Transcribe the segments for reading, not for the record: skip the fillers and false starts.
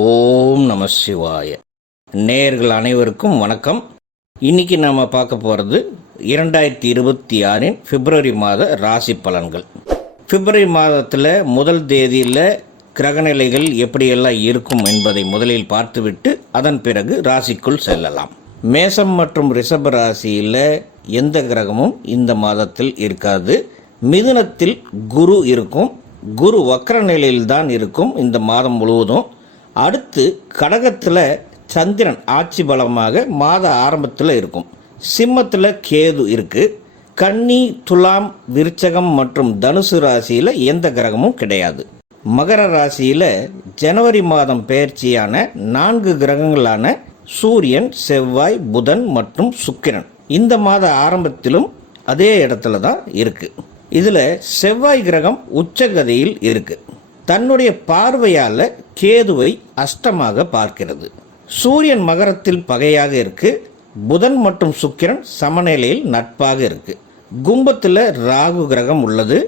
ஓம் நம சிவாய. நேயர்கள் அனைவருக்கும் வணக்கம். இன்னைக்கு நம்ம பார்க்க போகிறது 2026 பிப்ரவரி மாத ராசி பலன்கள். பிப்ரவரி மாதத்தில் முதல் தேதியில் கிரகநிலைகள் எப்படியெல்லாம் இருக்கும் என்பதை முதலில் பார்த்துவிட்டு அதன் பிறகு ராசிக்குள் செல்லலாம். மேசம் மற்றும் ரிஷப ராசியில் எந்த கிரகமும் இந்த மாதத்தில் இருக்காது. மிதுனத்தில் குரு இருக்கும். குரு வக்ர நிலையில்தான் இருக்கும் இந்த மாதம் முழுவதும். அடுத்து கடகத்தில் சந்திரன் ஆட்சி பலமாக மாத ஆரம்பத்தில் இருக்கும். சிம்மத்தில் கேது இருக்குது. கன்னி, துலாம், விருச்சகம் மற்றும் தனுசு ராசியில் எந்த கிரகமும் கிடையாது. மகர ராசியில் ஜனவரி மாதம் பெயர்ச்சியான 4 கிரகங்களான சூரியன், செவ்வாய், புதன் மற்றும் சுக்கிரன் இந்த மாத ஆரம்பத்திலும் அதே இடத்துல தான் இருக்குது. இதில் செவ்வாய் கிரகம் உச்சகதியில் இருக்குது. தன்னுடைய பார்வையால் கேதுவை அஷ்டமாக பார்க்கிறது. சூரியன் மகரத்தில் பகையாக இருக்கு. புதன் மற்றும் சுக்கிரன் சமநிலையில் நட்பாக இருக்கு. கும்பத்தில் ராகு கிரகம் உள்ளது.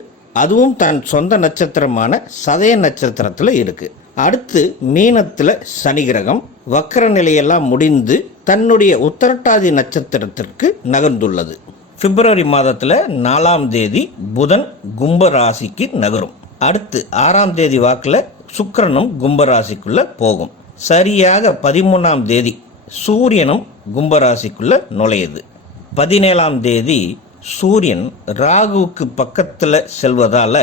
அதுவும் தன் சொந்த நட்சத்திரமான சதய நட்சத்திரத்தில் இருக்கு. அடுத்து மீனத்தில் சனி கிரகம் வக்கர நிலையெல்லாம் முடிந்து தன்னுடைய உத்திரட்டாதி நட்சத்திரத்திற்கு நகர்ந்துள்ளது. பிப்ரவரி மாதத்தில் 4ஆம் தேதி புதன் கும்ப ராசிக்கு நகரும். அடுத்து 6ஆம் தேதி வாக்கில் சுக்கிரனும் கும்பராசிக்குள்ளே போகும். சரியாக 13ஆம் தேதி சூரியனும் கும்பராசிக்குள்ளே நுழையுது. 17ஆம் தேதி சூரியன் ராகுவுக்கு பக்கத்தில் செல்வதால்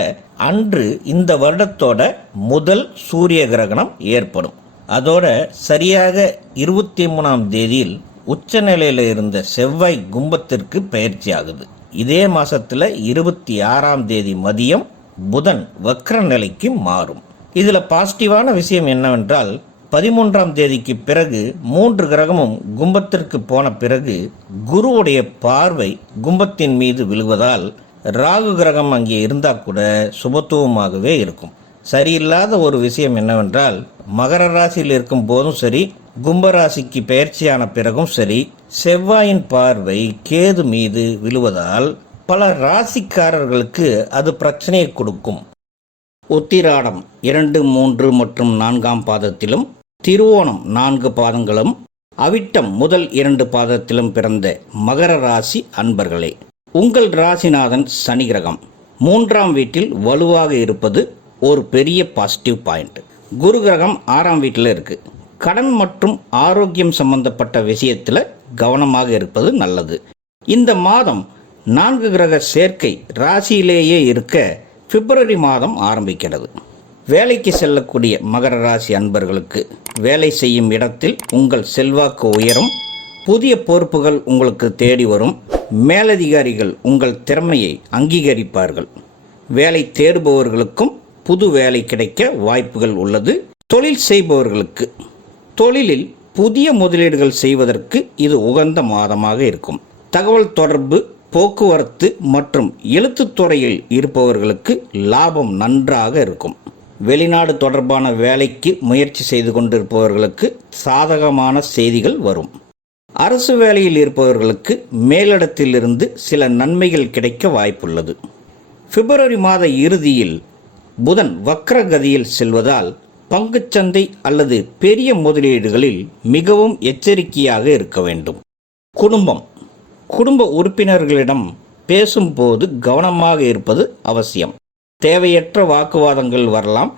அன்று இந்த வருடத்தோட முதல் சூரிய கிரகணம் ஏற்படும். அதோட சரியாக 23ஆம் தேதியில் உச்சநிலையில் இருந்த செவ்வாய் கும்பத்திற்கு பயிற்சி ஆகுது. இதே மாதத்தில் 26ஆம் தேதி மதியம் புதன் வக்ர நிலைக்கு மாறும். இதில் பாசிட்டிவான விஷயம் என்னவென்றால் 13ஆம் தேதிக்கு பிறகு 3 கிரகமும் கும்பத்திற்கு போன பிறகு குருவுடைய பார்வை கும்பத்தின் மீது விழுவதால் ராகு கிரகம் அங்கே இருந்தால் கூட சுபத்துவமாகவே இருக்கும். சரியில்லாத ஒரு விஷயம் என்னவென்றால் மகர ராசியில் இருக்கும் போதும் சரி, கும்பராசிக்கு பயிற்சியான பிறகும் சரி, செவ்வாயின் பார்வை கேது மீது விழுவதால் பல ராசிக்காரர்களுக்கு அது பிரச்சனையை கொடுக்கும். உத்திராடம் 2, 3 மற்றும் 4ஆம் பாதத்திலும், திருவோணம் 4 பாதங்களும், அவிட்டம் முதல் 2 பாதத்திலும் பிறந்த மகர ராசி அன்பர்களே, உங்கள் ராசிநாதன் சனி கிரகம் 3ஆம் வீட்டில் வலுவாக இருப்பது ஒரு பெரிய பாசிட்டிவ் பாயிண்ட். குரு கிரகம் 6ஆம் வீட்டில் இருக்குது. கடன் மற்றும் ஆரோக்கியம் சம்பந்தப்பட்ட விஷயத்தில் கவனமாக இருப்பது நல்லது. இந்த மாதம் 4 கிரக சேர்க்கை ராசியிலேயே இருக்க பிப்ரவரி மாதம் ஆரம்பிக்கிறது. வேலைக்கு செல்லக்கூடிய மகர ராசி அன்பர்களுக்கு வேலை செய்யும் இடத்தில் உங்கள் செல்வாக்கு உயரும். புதிய பொறுப்புகள் உங்களுக்கு தேடி வரும். மேலதிகாரிகள் உங்கள் திறமையை அங்கீகரிப்பார்கள். வேலை தேடுபவர்களுக்கும் புது வேலை கிடைக்க வாய்ப்புகள் உள்ளது. தொழில் செய்பவர்களுக்கு தொழிலில் புதிய முதலீடுகள் செய்வதற்கு இது உகந்த மாதமாக இருக்கும். தகவல் தொடர்பு, போக்குவரத்து மற்றும் எழுத்துத்துறையில் இருப்பவர்களுக்கு லாபம் நன்றாக இருக்கும். வெளிநாடு தொடர்பான வேலைக்கு முயற்சி செய்து கொண்டிருப்பவர்களுக்கு சாதகமான செய்திகள் வரும். அரசு வேலையில் இருப்பவர்களுக்கு மேலிடத்திலிருந்து சில நன்மைகள் கிடைக்க வாய்ப்புள்ளது. பிப்ரவரி மாத இறுதியில் புதன் வக்ரகதியில் செல்வதால் பங்குச்சந்தை அல்லது பெரிய முதலீடுகளில் மிகவும் எச்சரிக்கையாக இருக்க வேண்டும். குடும்ப உறுப்பினர்களிடம் பேசும்போது கவனமாக இருப்பது அவசியம். தேவையற்ற வாக்குவாதங்கள் வரலாம்.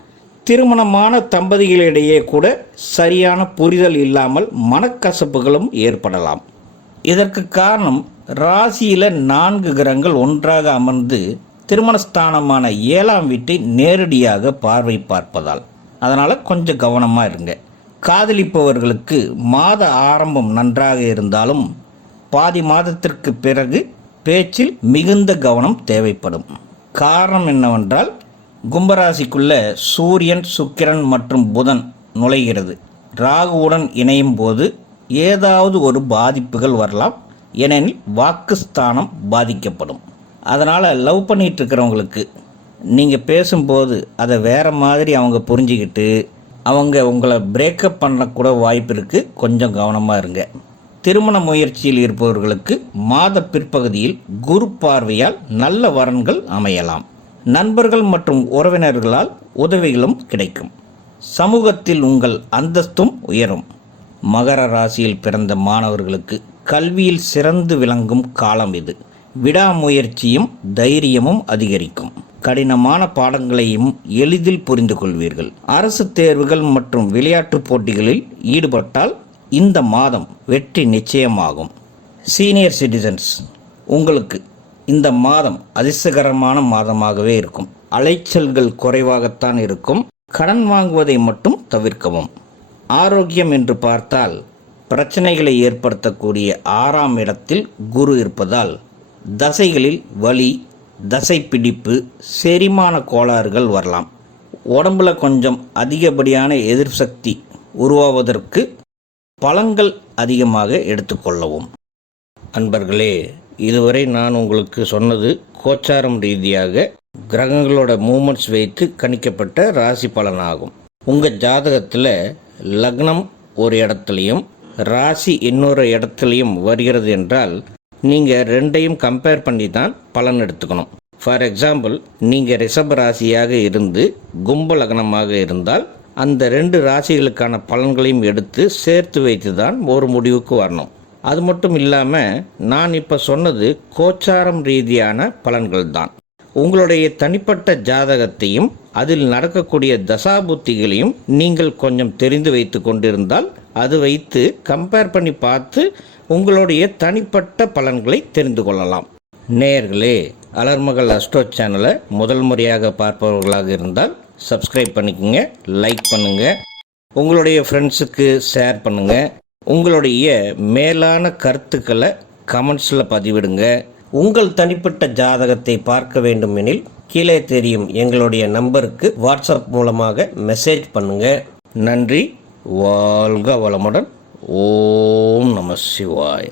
திருமணமான தம்பதிகளிடையே கூட சரியான புரிதல் இல்லாமல் மனக்கசப்புகளும் ஏற்படலாம். இதற்கு காரணம் ராசியில் 4 கிரகங்கள் ஒன்றாக அமர்ந்து திருமணஸ்தானமான 7ஆம் வீட்டை நேரடியாக பார்வை பார்ப்பதால். அதனால் கொஞ்சம் கவனமாக இருங்க. காதலிப்பவர்களுக்கு மாத ஆரம்பம் நன்றாக இருந்தாலும் பாதி மாதத்திற்கு பிறகு பேச்சில் மிகுந்த கவனம் தேவைப்படும். காரணம் என்னவென்றால் கும்பராசிக்குள்ள சூரியன், சுக்கிரன் மற்றும் புதன் நுழைகிறது. ராகுவுடன் இணையும் போது ஏதாவது ஒரு பாதிப்புகள் வரலாம். ஏனெனில் வாக்குஸ்தானம் பாதிக்கப்படும். அதனால் லவ் பண்ணிகிட்டு இருக்கிறவங்களுக்கு நீங்கள் பேசும்போது அதை வேறு மாதிரி அவங்க புரிஞ்சுக்கிட்டு அவங்க உங்களை பிரேக்கப் பண்ணக்கூட வாய்ப்பு இருக்குது. கொஞ்சம் கவனமாக இருங்க. திருமண முயற்சியில் இருப்பவர்களுக்கு மாத பிற்பகுதியில் குரு பார்வையால் நல்ல வரன்கள் அமையலாம். நண்பர்கள் மற்றும் உறவினர்களால் உதவிகளும் கிடைக்கும். சமூகத்தில் உங்கள் அந்தஸ்தும் உயரும். மகர ராசியில் பிறந்த மாணவர்களுக்கு கல்வியில் சிறந்து விளங்கும் காலம் இது. விடாமுயற்சியும் தைரியமும் அதிகரிக்கும். கடினமான பாடங்களையும் எளிதில் புரிந்து கொள்வீர்கள். அரசு தேர்வுகள் மற்றும் விளையாட்டுப் போட்டிகளில் ஈடுபட்டால் இந்த மாதம் வெற்றி நிச்சயமாகும். சீனியர் சிட்டிசன்ஸ், உங்களுக்கு இந்த மாதம் அதிர்ஷ்டகரமான மாதமாகவே இருக்கும். அலைச்சல்கள் குறைவாகத்தான் இருக்கும். கடன் வாங்குவதை மட்டும் தவிர்க்கவும். ஆரோக்கியம் என்று பார்த்தால் பிரச்சனைகளை ஏற்படுத்தக்கூடிய 6ஆம் இடத்தில் குரு இருப்பதால் தசைகளில் வலி, தசைப்பிடிப்பு, செரிமான கோளாறுகள் வரலாம். உடம்புல கொஞ்சம் அதிகப்படியான எதிர்ப்பு சக்தி உருவாவதற்கு பழங்கள் அதிகமாக எடுத்துக்கொள்ளவும். அன்பர்களே, இதுவரை நான் உங்களுக்கு சொன்னது கோச்சாரம் ரீதியாக கிரகங்களோட மூமெண்ட்ஸ் வைத்து கணிக்கப்பட்ட ராசி பலனாகும். உங்கள் ஜாதகத்தில் லக்னம் ஒரு இடத்துலையும் ராசி இன்னொரு இடத்துலையும் வருகிறது என்றால் நீங்கள் ரெண்டையும் கம்பேர் பண்ணி தான் பலன் எடுத்துக்கணும். ஃபார் எக்ஸாம்பிள், நீங்கள் ரிஷப ராசியாக இருந்து கும்ப லக்னமாக இருந்தால் அந்த 2 ராசிகளுக்கான பலன்களையும் எடுத்து சேர்த்து வைத்து தான் ஒரு முடிவுக்கு வரணும். அது மட்டும் இல்லாமல் நான் இப்போ சொன்னது கோச்சாரம் ரீதியான பலன்கள் தான். உங்களுடைய தனிப்பட்ட ஜாதகத்தையும் அதில் நடக்கக்கூடிய தசாபுத்திகளையும் நீங்கள் கொஞ்சம் தெரிந்து வைத்து கொண்டிருந்தால் அது வைத்து கம்பேர் பண்ணி பார்த்து உங்களுடைய தனிப்பட்ட பலன்களை தெரிந்து கொள்ளலாம். நேயர்களே, அலர்மகள் அஸ்ட்ரோ சேனலை முதல் முறையாக பார்ப்பவர்களாக இருந்தால் சப்ஸ்கிரைப் பண்ணிக்கோங்க, லைக் பண்ணுங்கள், உங்களுடைய ஃப்ரெண்ட்ஸுக்கு ஷேர் பண்ணுங்கள். உங்களுடைய மேலான கருத்துக்களை கமெண்ட்ஸில் பதிவிடுங்க. உங்கள் தனிப்பட்ட ஜாதகத்தை பார்க்க வேண்டுமெனில் கீழே தெரியும் எங்களுடைய நம்பருக்கு வாட்ஸ்அப் மூலமாக மெசேஜ் பண்ணுங்கள். நன்றி. வாழ்க வளமுடன். ஓம் நம சிவாய.